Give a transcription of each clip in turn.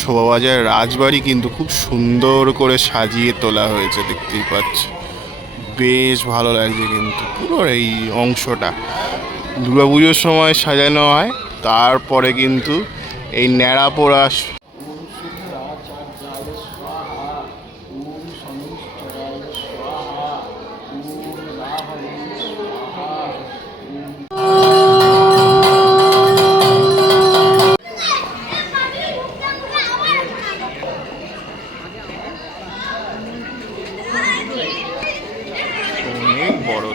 শোভাবাজার রাজবাড়ি কিন্তু খুব সুন্দর করে সাজিয়ে তোলা হয়েছে, দেখতেই পাচ্ছ। বেশ ভালো লাগছে কিন্তু পুরো এই অংশটা দুর্গাপুজোর সময় সাজানো হয়, তারপরে কিন্তু এই ন্যাড়া পোড়া অনেক বড়,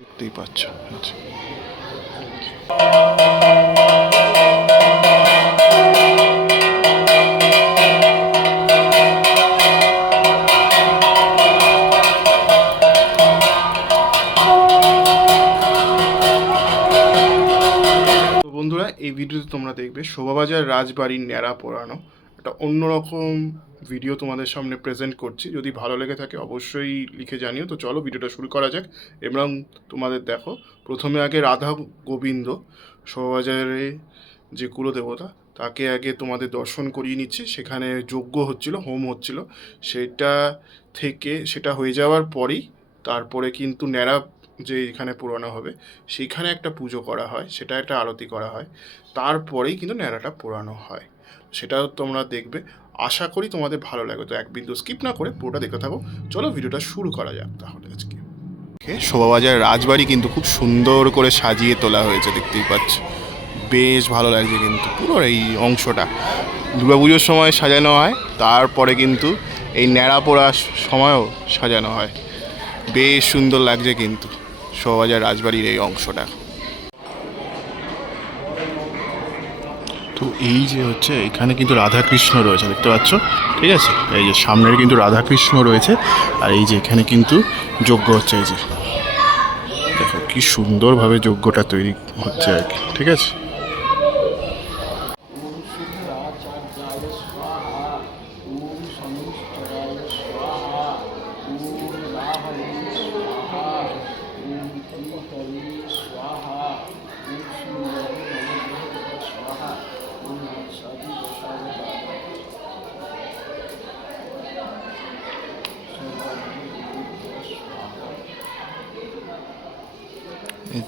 দেখতেই পাচ্ছ। বন্ধুরা, এই ভিডিওতে তোমরা দেখবে শোভাবাজার রাজবাড়ির ন্যাড়া পোড়ানো একটা অন্যরকম ভিডিও তোমাদের সামনে প্রেজেন্ট করছি। যদি ভালো লেগে থাকে অবশ্যই লিখে জানিও। তো চলো ভিডিওটা শুরু করা যাক। এবং তোমাদের দেখো, প্রথমে আগে রাধা গোবিন্দ শোভাবাজারে যে কুলদেবতা, তাকে আগে তোমাদের দর্শন করিয়ে নিচ্ছি। সেখানে যজ্ঞ হচ্ছিল, হোম হচ্ছিল, সেটা হয়ে যাওয়ার পরেই তারপরে কিন্তু ন্যাড়া যে এখানে পোড়ানো হবে সেইখানে একটা পুজো করা হয়, সেটা একটা আরতি করা হয়, তারপরেই কিন্তু ন্যাড়াটা পোড়ানো হয়। সেটাও তোমরা দেখবে, আশা করি তোমাদের ভালো লাগবে। তো এক বিন্দু স্কিপ না করে পুরোটা দেখতে থাকো। চলো ভিডিওটা শুরু করা যাক তাহলে। আজকে শোভাবাজার রাজবাড়ি কিন্তু খুব সুন্দর করে সাজিয়ে তোলা হয়েছে, দেখতেই পাচ্ছ। বেশ ভালো লাগছে কিন্তু পুরো এই অংশটা দুর্গাপুজোর সময় সাজানো হয়, তারপরে কিন্তু এই ন্যাড়া পোড়ার সময়ও সাজানো হয়। বেশ সুন্দর লাগছে কিন্তু শোভাবাজার রাজবাড়ির এই অংশটা। তো এই যে হচ্ছে এখানে কিন্তু রাধাকৃষ্ণ রয়েছে, দেখতে পাচ্ছ, ঠিক আছে। এই যে সামনের কিন্তু রাধাকৃষ্ণ রয়েছে, আর এই যে এখানে কিন্তু যজ্ঞ হচ্ছে। এই যে দেখো কি সুন্দরভাবে যজ্ঞটা তৈরি হচ্ছে আর কি, ঠিক আছে।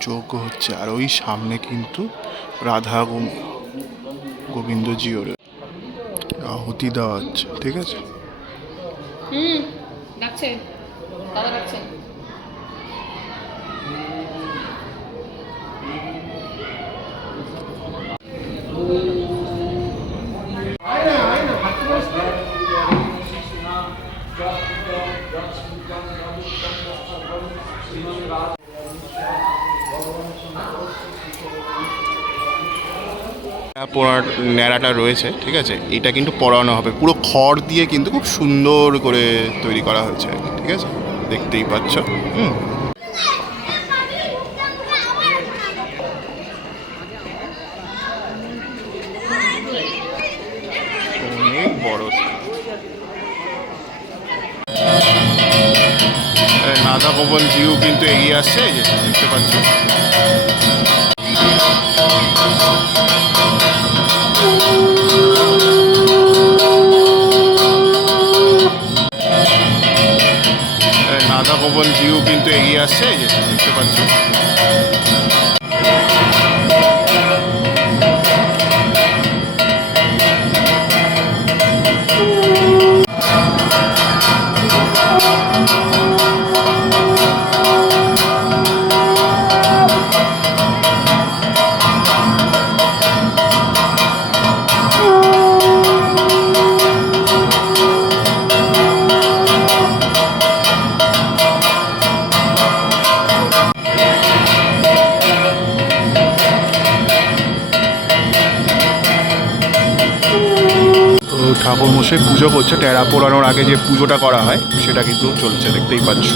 যজ্ঞ হচ্ছে, আর ওই সামনে কিন্তু রাধা গোবিন্দজিও আহুতি দেওয়া হচ্ছে, ঠিক আছে। ডাকছে, দাদা ডাকছে। ন্যাড়াটা রয়েছে, ঠিক আছে। এটা কিন্তু পরানো হবে পুরো খড় দিয়ে, কিন্তু খুব সুন্দর করে তৈরি করা হয়েছে আর কি, ঠিক আছে, দেখতেই পাচ্ছ। অনেক বড়। রাধা ভবন জিও কিন্তু এগিয়ে আসছে, এই যে দেখতে পাচ্ছ। রাধা ভবন জিও কিন্তু এগিয়ে আসছে, এই যে দেখতে পাচ্ছ। ঠাকুর মশাই পুজো করছে, টেরা পোড়ানোর আগে যে পুজোটা করা হয় সেটা কিন্তু চলছে, দেখতেই পাচ্ছ।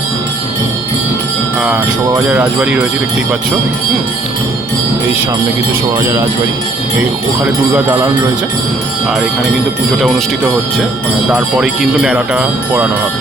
শোভাবাজার রাজবাড়ি রয়েছে, দেখতেই পাচ্ছ। এই সামনে কিন্তু শোভাবাজার রাজবাড়ি, এই ওখানে দুর্গা দালান রয়েছে, আর এখানে কিন্তু পুজোটা অনুষ্ঠিত হচ্ছে, তারপরেই কিন্তু ন্যাড়াটা পরানো হবে।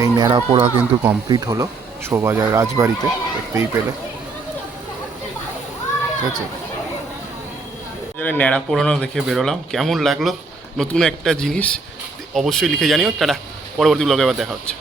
এই ন্যাড়া পোড়া কিন্তু কমপ্লিট হলো শোভাজার রাজবাড়িতে, দেখতেই পেলে। ঠিক আছে, ন্যাড়া পোড়ানো দেখে বেরোলাম, কেমন লাগলো নতুন একটা জিনিস অবশ্যই লিখে জানিও। টাটা, পরবর্তী ব্লগে আবার দেখা হচ্ছে।